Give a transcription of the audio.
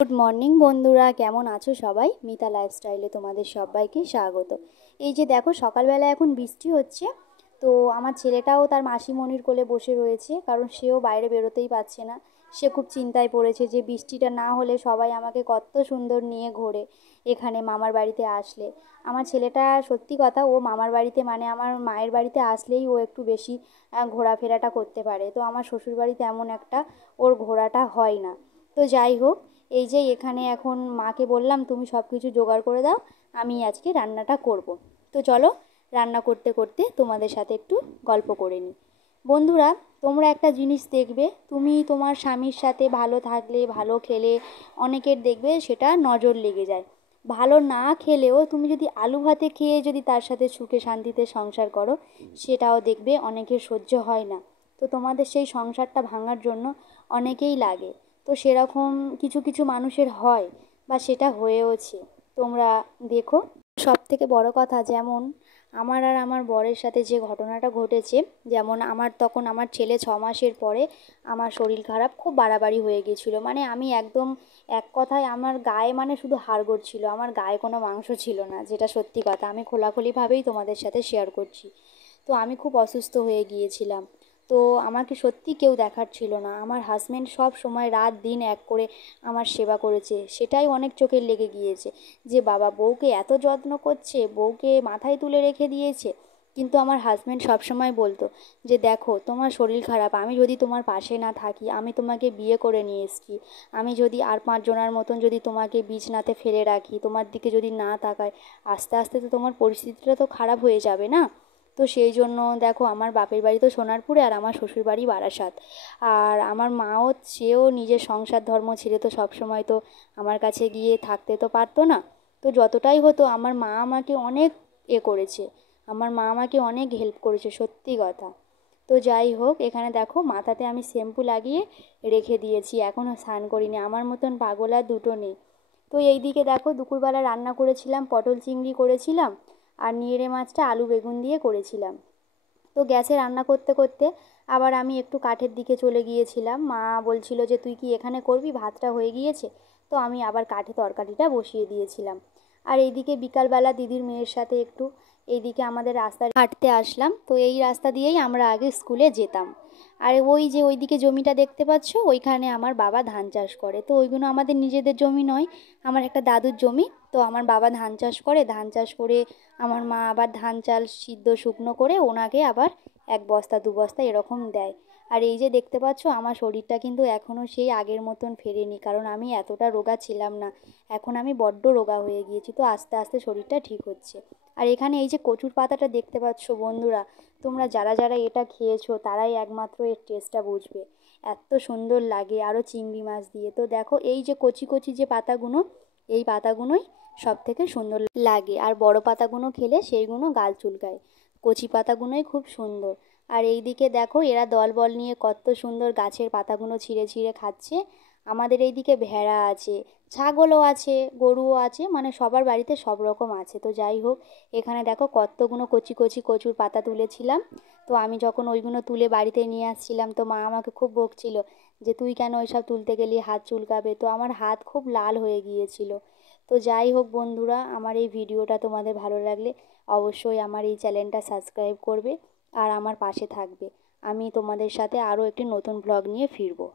Good morning বন্ধুরা, কেমন আছো সবাই? মিতা লাইফস্টাইলে তোমাদের সবাইকে স্বাগত। এই যে দেখো, সকালবেলা এখন বৃষ্টি হচ্ছে। তো আমার ছেলেটাও তার মাসিমণির কোলে বসে রয়েছে, কারণ সেও বাইরে বেরোতেই পারছে না। সে খুব চিন্তায় পড়েছে যে বৃষ্টিটা না হলে সবাই আমাকে কত সুন্দর নিয়ে ঘোরে এখানে মামার বাড়িতে আসলে। আমার ছেলেটা সত্যি কথা, ও মামার বাড়িতে মানে আমার মায়ের বাড়িতে আসলেই ও একটু বেশি ঘোরাফেরাটা করতে পারে। তো আমার শ্বশুরবাড়িতে এমন একটা ওর ঘোরাটা হয় না। তো যাই হোক, এই যে এখানে এখন মাকে বললাম তুমি সব কিছু জোগাড় করে দাও, আমি আজকে রান্নাটা করব। তো চলো, রান্না করতে করতে তোমাদের সাথে একটু গল্প করে নিই। বন্ধুরা, তোমরা একটা জিনিস দেখবে, তুমি তোমার স্বামীর সাথে ভালো থাকলে, ভালো খেলে, অনেকের দেখবে সেটা নজর লেগে যায়। ভালো না খেলেও তুমি যদি আলু ভাতে খেয়ে যদি তার সাথে সুখে শান্তিতে সংসার করো, সেটাও দেখবে অনেকের সহ্য হয় না। তো তোমাদের সেই সংসারটা ভাঙার জন্য অনেকেই লাগে। তো সেরকম কিছু কিছু মানুষের হয়, বা সেটা হয়েওছে। তোমরা দেখো, সবথেকে বড় কথা, যেমন আমার আর আমার বরের সাথে যে ঘটনাটা ঘটেছে, যেমন আমার তখন আমার ছেলে 6 মাসের পরে আমার শরীর খারাপ খুব বাড়াবাড়ি হয়ে গিয়েছিলো। মানে আমি একদম, এক কথায় আমার গায়ে মানে শুধু হাড়গোড় ছিল, আমার গায়ে কোনো মাংস ছিল না, যেটা সত্যি কথা, আমি খোলাখুলিভাবেই তোমাদের সাথে শেয়ার করছি। তো আমি খুব অসুস্থ হয়ে গিয়েছিলাম। তো আমাকে সত্যি কেউ দেখার ছিল না। আমার হাজব্যান্ড সব সময় রাত দিন এক করে আমার সেবা করেছে, সেটাই অনেক চোখের লেগে গিয়েছে যে বাবা বউকে এত যত্ন করছে, বউকে মাথায় তুলে রেখে দিয়েছে। কিন্তু আমার হাজব্যান্ড সবসময় বলতো যে দেখো, তোমার শরীর খারাপ, আমি যদি তোমার পাশে না থাকি, আমি তোমাকে বিয়ে করে নিয়ে এসেছি, আমি যদি আর 5 জনের মতন যদি তোমাকে বিছনাতে ফেলে রাখি, তোমার দিকে যদি না তাকাই, আস্তে আস্তে তো তোমার পরিস্থিতিটা তো খারাপ হয়ে যাবে না। তো সেই জন্য দেখো, আমার বাপের বাড়ি তো সোনারপুরে আর আমার শ্বশুর বাড়ি বারাসাত। আর আমার মাও, সেও নিজের সংসার ধর্ম ছেড়ে তো সবসময় তো আমার কাছে গিয়ে থাকতে তো পারতো না। তো যতটাই হতো আমার মা আমাকে অনেক করেছে, আমার মা আমাকে অনেক হেল্প করেছে, সত্যি কথা। তো যাই হোক, এখানে দেখো মাথাতে আমি শ্যাম্পু লাগিয়ে রেখে দিয়েছি, এখনও স্নান করিনি। আমার মতন পাগল আর দুটো নেই। তো এই দিকে দেখো, দুপুরবেলা রান্না করেছিলাম, পটল চিংড়ি করেছিলাম, আর নিয়েড়ে মাছটা আলু বেগুন দিয়ে করেছিলাম। তো গ্যাসে রান্না করতে করতে আবার আমি একটু কাঠের দিকে চলে গিয়েছিলাম। মা বলছিল যে তুই কি এখানে করবি, ভাতটা হয়ে গিয়েছে। তো আমি আবার কাঠে তরকারিটা বসিয়ে দিয়েছিলাম। আর এইদিকে বিকালবেলা দিদির মেয়ের সাথে একটু এইদিকে আমাদের রাস্তায় হাঁটতে আসলাম। তো এই রাস্তা দিয়েই আমরা আগে স্কুলে যেতাম। আর ওই যে ওইদিকে জমিটা দেখতে পাচ্ছ, ওইখানে আমার বাবা ধান চাষ করে। তো ওইগুলো আমাদের নিজেদের জমি নয়, আমার একটা দাদুর জমি। তো আমার বাবা ধান চাষ করে, ধান চাষ করে আমার মা আবার ধান চাল সিদ্ধ শুকনো করে ওনাকে আবার 1 বস্তা 2 বস্তা এরকম দেয়। আর এই যে দেখতে পাচ্ছ, আমার শরীরটা কিন্তু এখনও সেই আগের মতন ফেরেনি, কারণ আমি এতটা রোগা ছিলাম না। এখন আমি বড্ড রোগা হয়ে গিয়েছি, তো আস্তে আস্তে শরীরটা ঠিক হচ্ছে। আর এখানে এই যে কচুর পাতাটা দেখতে পাচ্ছ বন্ধুরা, তোমরা যারা যারা এটা খেয়েছো তারাই একমাত্র এর টেস্টটা বুঝবে। এত সুন্দর লাগে, আরও চিংড়ি মাছ দিয়ে। তো দেখো, এই যে কচি কচি যে পাতাগুলো, এই পাতাগুলোই সব থেকে সুন্দর লাগে। আর বড় পাতাগুলো খেলে সেইগুলো গাল চুলকায়, কচি পাতাগুলোই খুব সুন্দর। আর এই দিকে দেখো, এরা দলবল নিয়ে কত সুন্দর গাছের পাতাগুলো ছিঁড়ে ছিঁড়ে খাচ্ছে। আমাদের এইদিকে ভেড়া আছে, ছাগলও আছে, গরুও আছে, মানে সবার বাড়িতে সব রকম আছে। তো যাই হোক, এখানে দেখো কতগুলো কচি কচি কচুর পাতা তুলেছিলাম। তো আমি যখন ওইগুলো তুলে বাড়িতে নিয়ে আসছিলাম, তো মা আমাকে খুব বকছিল যে তুই কেন ওইসব তুলতে গেলি, হাত চুলকাবে। তো আমার হাত খুব লাল হয়ে গিয়েছিল। তো যাই হোক বন্ধুরা, আমার এই ভিডিওটা তোমাদের ভালো লাগলে অবশ্যই আমার এই চ্যানেলটা সাবস্ক্রাইব করবে আর আমার পাশে থাকবে। আমি তোমাদের সাথে আরও একটি নতুন ব্লগ নিয়ে ফিরবো।